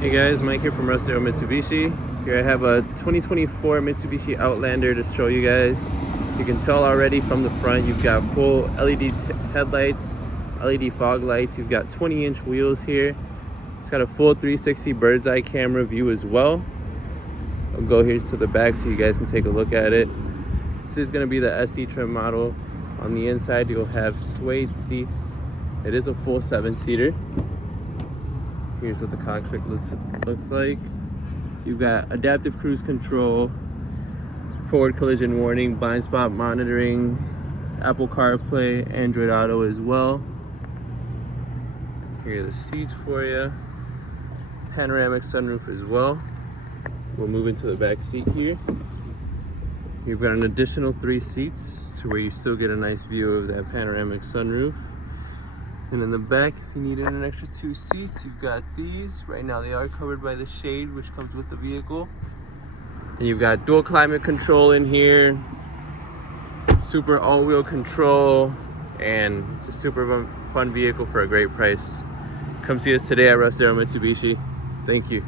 Hey guys, Mike here from Russ Darrow Mitsubishi. Here I have a 2024 Mitsubishi Outlander to show you guys. You can tell already from the front you've got full LED headlights, LED fog lights. You've got 20-inch wheels here. It's got a full 360 bird's eye camera view as well. I'll go here to the back so you guys can take a look at it. This is going to be the SE trim model. On the inside you'll have suede seats. It is a full 7-seater. Here's what the cockpit looks like. You've got adaptive cruise control, forward collision warning, blind spot monitoring, Apple CarPlay, Android Auto as well. Here are the seats for you. Panoramic sunroof as well. We'll move into the back seat here. You've got an additional 3 seats to where you still get a nice view of that panoramic sunroof. And in the back, if you needed an extra 2 seats, you've got these. Right now they are covered by the shade, which comes with the vehicle. And you've got dual climate control in here, super all-wheel control, and it's a super fun vehicle for a great price. Come see us today at Russ Darrow Mitsubishi. Thank you.